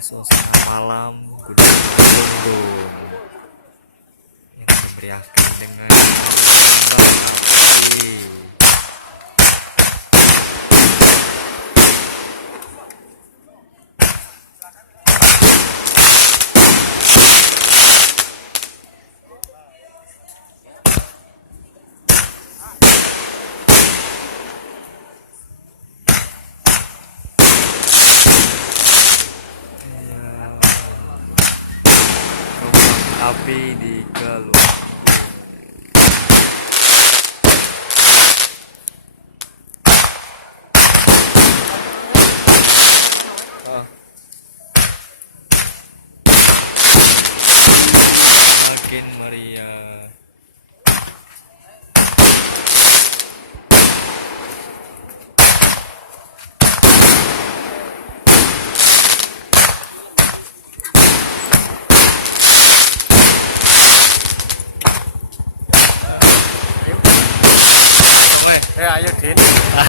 suasana malam Gunung Agung yang dimeriahkan dengan kembang api. Kembang api di keluar. Makin meriah. Ayo Din.